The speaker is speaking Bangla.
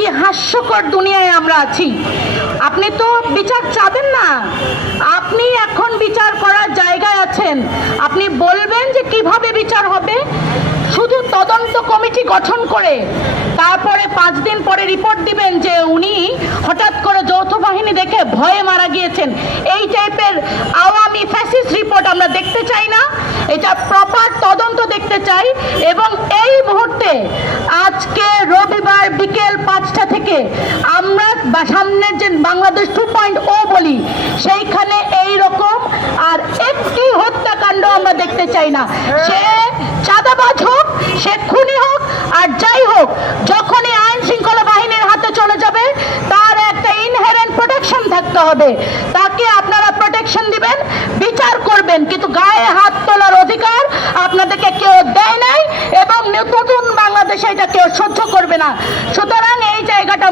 কি হাস্যকর দুনিয়ায় আমরা আছি। আপনি তো বিচার চাবেন না, আপনি এখন বিচার করার জায়গায় আছেন। আপনি বলবেন যে কিভাবে বিচার হবে, শুধু তদন্ত কমিটি গঠন করে তারপরে 5 দিন পরে রিপোর্ট দিবেন যে উনি হঠাৎ করে যৌথ বাহিনী দেখে ভয়ে মারা গিয়েছেন। এই টাইপের আওয়ামী ফ্যাসিস্ট রিপোর্ট আমরা দেখতে চাই না, এটা প্রপার তদন্ত দেখতে চাই। এবং এই মুহূর্তে আজকে রবিবার বিকেল 5টা থেকে আমরা সামনের যে বাংলাদেশ 2.0 বলি সেইখানে এই রকম আর একটি হত্যাকাণ্ড আমরা দেখতে চাই না। সে চাঁদাবাজ হোক, সে খুনি হোক, আর যাই হোক, যখনই আইন শৃঙ্খলা বাহিনীর হাতে চলে যাবে তার একটা ইনহেরেন্ট প্রোটেকশন থাকতে হবে। তাকে আপনারা প্রোটেকশন দিবেন, বিচার করবেন, কিন্তু গায়ে হাত তোলার অধিকার আপনাদেরকে কেউ দেয় নাই এবং নতুন বাংলাদেশে এটা কেউ সহ্য করবে না। সুতরাং এই জায়গাটা